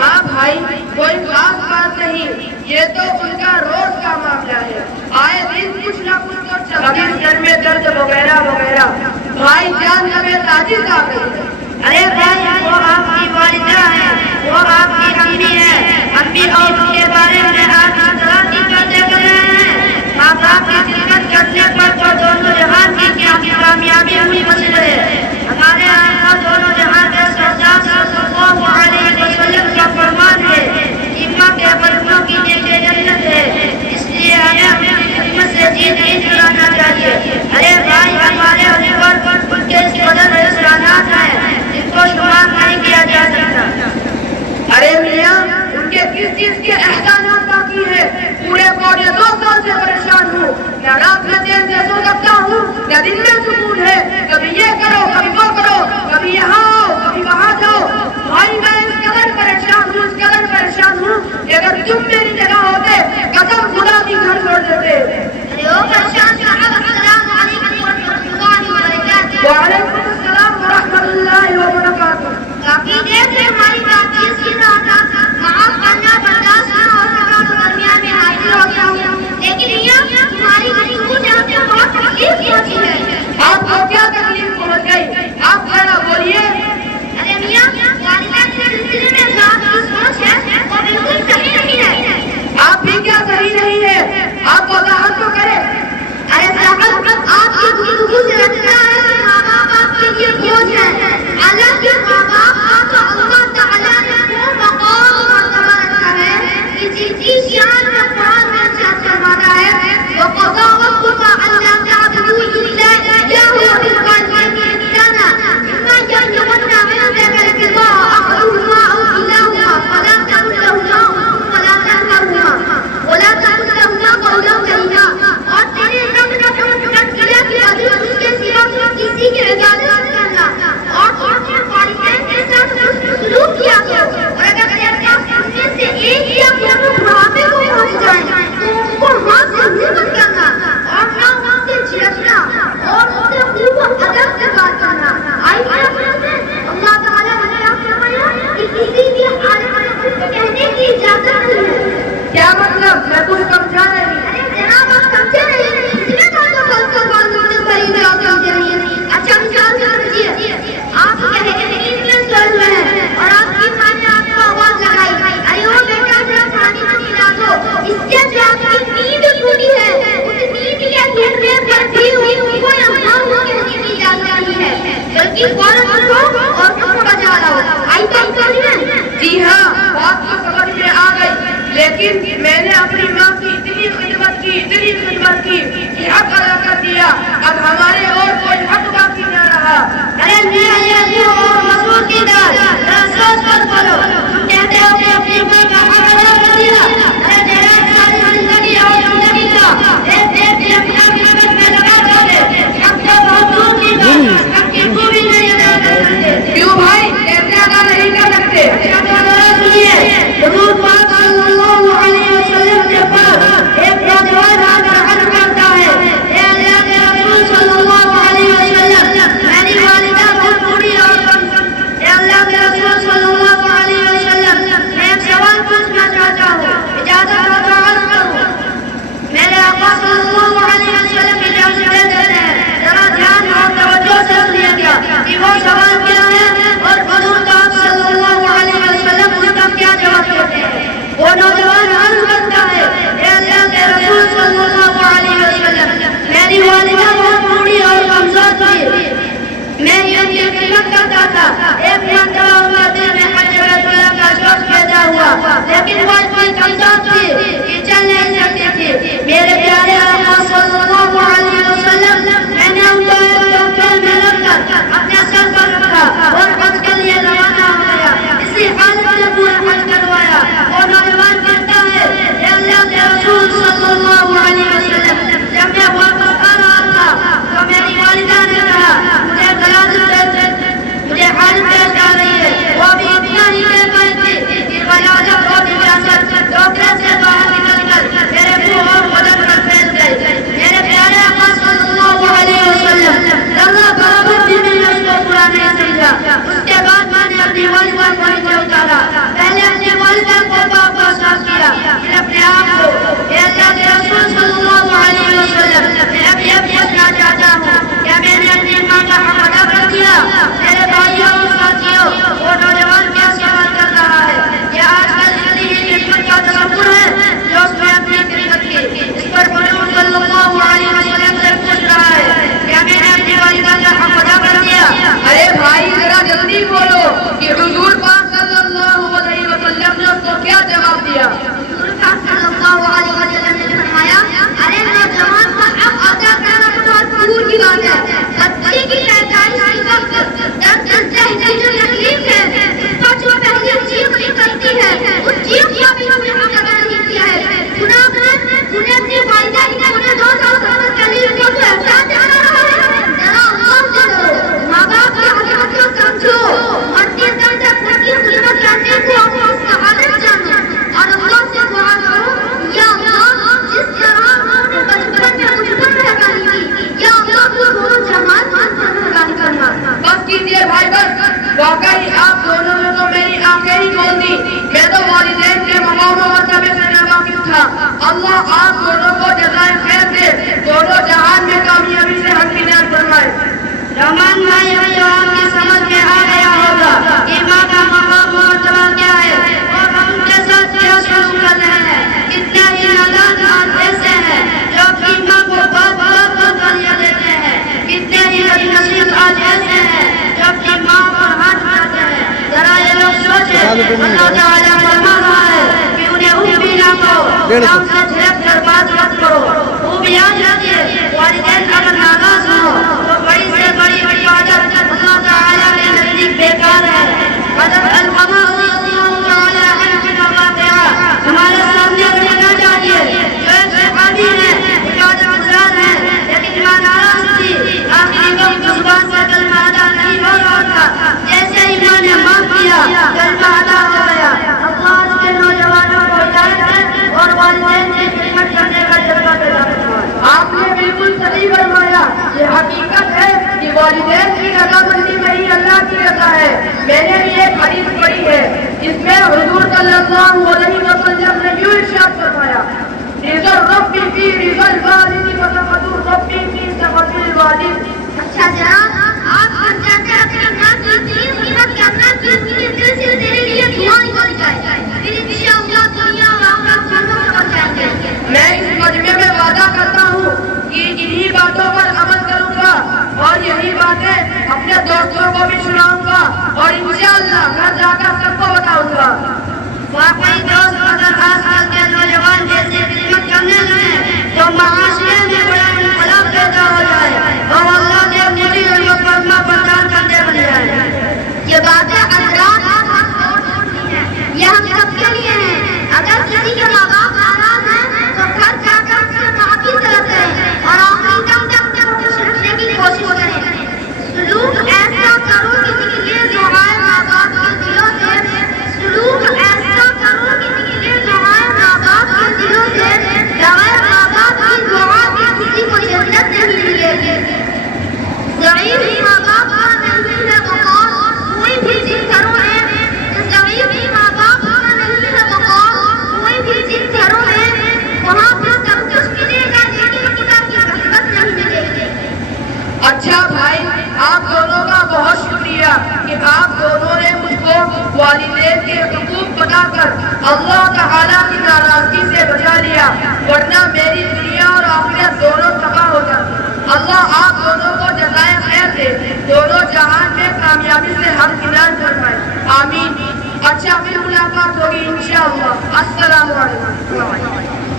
ہاں بھائی، کوئی خاص بات نہیں، یہ تو ان کا روز کا معاملہ ہے، آئے دن کچھ نہ کچھ تو چلتا ہے، سر میں درد وغیرہ وغیرہ۔ بھائی جان طبیعت عاجز آ گئی ہے۔ ارے بھائی، وہ آپ کی والدہ ہے، وہ آپ کی امی ہے، امی اور ان کے بارے میں آپ کی طرح کی باتیں کر رہے ہیں۔ ماں باپ کی خدمت کرنے پر تو دونوں جہان کی کامیابی ہوئی مسئلہ ہے۔ ہمارے آقا دونوں جہان کے سردار صلی اللہ علیہ وسلم کا فرمان ہے، ایمان کے بندوں کی نیکی جنت ہے، اس لیے ہمیں اپنی خدمت سے جی نہیں چڑھانا چاہیے۔ ارے بھائی، ہمارے اوپر ان کے اس قدر احسانات ہیں جن کو شمار نہیں کیا جا سکتا۔ ارے میاں، ان کے کس چیز کے احسانات باقی ہے؟ پورے 2 سال سے پریشان ہوں، نہ رات میں چین سے سو سکتا ہوں، نہ دن میں سکون ہے، کبھی یہ کرو کبھی وہ کرو، کبھی یہاں آؤ کبھی وہاں جاؤ۔ بھائی میں اس قدر پریشان ہوں کہ اگر تم میری جگہ ہوتے قسم خدا کی گھر چھوڑ دیتے۔ وعلیکم السلام ورحمۃ اللہ وبرکاتہ۔ کافی دیر سے ہماری بات چیت کی رہا تھا، معاف کرنا برداشت نہ ہو سکا تو درمیان میں حاضر ہو گیا ہوں، لیکن یہ تمہاری گفتگو سے ہمیں بہت تکلیف پہنچی ہے۔ آپ کو کیا تکلیف پہنچ گئی؟ آپ ذرا بولیے۔ ارے میاں، والدہ کے سلسلے میں جو آپ کی سوچ ہے وہ بالکل صحیح نہیں ہے۔ آپ بھی کیا صحیح نہیں ہے؟ آپ وضاحت تو کریں۔ ارے صاحب، آپ کی گفتگو سے لگتا ہے کہ ماں باپ آپ کے لیے بوجھ ہے، حالانکہ ماں باپ آپ کو اللہ تعالیٰ نے وہ مقام و مرتبہ رکھا ہے کہ جن کی شان میں قرآن میں ارشاد فرماتا ہے وَقَضَىٰ رَبُّكَ أَلَّا تَعْبُدُوا إِلَّا إِيَّاهُ وَبِالْوَالِدَيْنِ إِحْسَانًا إِمَّا يَبْلُغَنَّ عِندَكَ الْكِبَرَ أَحَدُهُمَا أَوْ كِلَاهُمَا فَلَا تَقُل لَّهُمَا أُفٍّ وَلَا تَنْهَرْهُمَا وَلَا تَقُل لَّهُمَا قَوْلًا كَرِيمًا۔ اور تیرے رب نے پروفٹ کیا کہ اگر اس کے سوا کسی کی عبادت کرنا اور اپنے والدین کے ساتھ حسن سلوک کیا کرو، اور اگر تیرے پاس ان میں سے ایک یا دونوں بڑھاپے کو پہنچ جائیں تو ان کو ہاتھ سے حرمت کرنا اور نہ ان سے چھڑکنا اور ان سے خوب ادب سے بات کرنا۔ آئیے اپنے سے اللہ تعالیٰ نے کیا فرمایا کہ کسی بھی حالت میں کچھ کہنے کی اجازت نہیں ہے۔ کیا مطلب؟ میں کچھ سمجھا نہیں۔ ارے جناب، آپ سمجھے نہیں، اس میں تو فلسفہ بازوں نے صحیح میں آپ سمجھے نہیں۔ اچھا مثال سمجھیے، آپ کہیں میں سوئے ہوئے ہیں اور آپ کی ماں نے آپ کو آواز لگائی، ارے وہ بیٹا ذرا پانی پلا دو، اس سے جو آپ کی نیند ٹوٹی ہے اس نیند کے ٹوٹنے پر بھی ان کو یہاں کہنے کی اجازت نہیں ہے، بلکہ فوراً اٹھو اور ان کو بچا لاؤ۔ آئی بات سمجھ میں؟ جی ہاں، بات تو سمجھ میں آ گئی، لیکن میں نے اپنی ماں کی اتنی خدمت کی کہ حق ادا کر دیا، اب ہمارے اور کوئی حق باقی نہ رہا۔ ارے میاں، یہ اور مسعود کی دال ذرا سوچ کر بولو، تم کہتے ہو کہ اپنی ماں کا حق ادا کر دیا، ارے تیرا ساری زندگی اور زندگی کا ایک اپنا خدمت میں لگا دو گے، حق تو بہت دور کی بات ہے، حق کی خوبی نہیں ادا کر سکتے۔ کیوں بھائی، کیسے ادا نہیں کر سکتے؟ اچھا تو ذرا سنیے، حضور پاک صلی اللہ علیہ وسلم کے پاس ایک نوجوان آ کر عرض کرتا ہے، اے اللہ کے رسول صلی اللہ علیہ وسلم، میری والدہ بہت بوڑھی اور کمزور، اے اللہ کے رسول صلی اللہ علیہ وسلم، میں ایک سوال پوچھنا چاہتا ہوں، اجازت اللہ آپ دونوں کو جزائے خیر دے، دونوں جہان میں کامیابی سے ہمکنار فرمائے۔ رحمان بھائی اب تو آپ کی سمجھ میں آ گیا ہوگا کہ ماں کا مقام و مرتبہ کیا ہے اور ہم ان کے ساتھ کیا سلوک کر رہے ہیں۔ کتنے ہی نادان آج ایسے ہیں جو اپنی ماں کو بات بات پر گالیاں دیتے ہیں، کتنے ہی بد نصیب آج ایسے ہیں جو اپنی ماں پر ہاتھ اٹھاتے ہیں۔ ذرا یہ لوگ سوچیں، اللہ تعالیٰ فرما رہا ہے کہ انہیں اف بھی نہ کہو، نام سے جھڑک کر بات مت کرو۔ وہ بھی یاد رکھیے، والدین اگر ناراض ہوں تو بڑی سے بڑی عبادت اللہ تعالیٰ کے نزدیک بیکار ہے۔ حضرت علقمہ رضی اللہ تعالیٰ عنہ کا واقعہ ہمارے سامنے رکھنا چاہیے، جو ایک صحابی ہیں، عبادت گزار ہیں، لیکن ماں ناراض تھی، آخری وقت زبان سے کلمہ ادا نہیں ہو رہا تھا، جیسے ہی ماں نے معاف کیا کلمہ ادا ہو گیا۔ اللہ اس کے نوجوانوں کو ہدایت دے اور والدین کی خدمت کرنے کا جذبہ پیدا فرمائے۔ آپ نے بالکل صحیح فرمایا، یہ حقیقت ہے کہ والدین کی رضامندی میں ہی اللہ کی رضا ہے۔ میں نے بھی ایک حدیث پڑھی ہے جس میں حضور صلی اللہ علیہ وسلم نے یوں ارشاد فرمایا، رضا الرب فی رضا الوالد وسخط الرب فی سخط الوالد۔ اچھا جناب، آپ سب جانتے ہیں کہ اللہ کی تین قیمت کرنا کہ اس کے دل سے تیرے لیے دعائیں ہو جائے، پھر انشاءاللہ دنیا اور آخرت دونوں میں بچ جائیں گے۔ میں اس مجمع میں وعدہ کرتا ہوں کہ انہی باتوں پر عمل کروں گا اور یہی باتیں اپنے دوستوں کو بھی سناؤں گا اور انشاءاللہ گھر جا کر سب کو بتاؤں گا۔ واقعی دوست اگر آج کل کے نوجوان جیسے خدمت کرنے لگے تو معاشرے میں بڑا انقلاب پیدا ہو جائے اور اللہ کے ملی علم فرما بردار کرنے بن جائے۔ یہ باتیں حضرات یہ ہم سب کے لیے ہیں۔ اگر کسی کے ماں باپ ناراض ہیں تو گھر جا کر اس سے معافی طلب کریں اور آخری دم تک ان کو خوش رکھنے کی کوشش کریں۔ سلوک ایسا کرو کسی کے لیے دعائیں ماں باپ کے دلوں سے، سلوک ایسا کرو کسی کے لیے دعائیں ماں باپ کے دلوں سے، بغیر ماں باپ کی دعا کے کسی کو جنت نہیں ملے گی۔ ضعیف ماں باپ کا نہیں ہے بقول، کوئی بھی جن گھروں میں ضعیف ماں باپ کا نہیں ہے بقول، کوئی بھی جن گھروں میں وہاں پہ سب کچھ ملے گا لیکن خدا کی رحمت نہیں ملے گی۔ اچھا بھائی، آپ دونوں کا بہت شکریہ کہ آپ دونوں نے مجھ کو والدین کے حقوق بتا کر اللہ تعالیٰ کی ناراضگی سے بچا لیا، ورنہ میری دنیا اور آخرت دونوں تباہ ہو جاتی۔ اللہ آپ دونوں کو جزائے خیر دے، دونوں جہان میں کامیابی سے ہمکنار فرمائے، آمین۔ اچھا پھر ملاقات ہوگی انشاءاللہ۔ السلام علیکم۔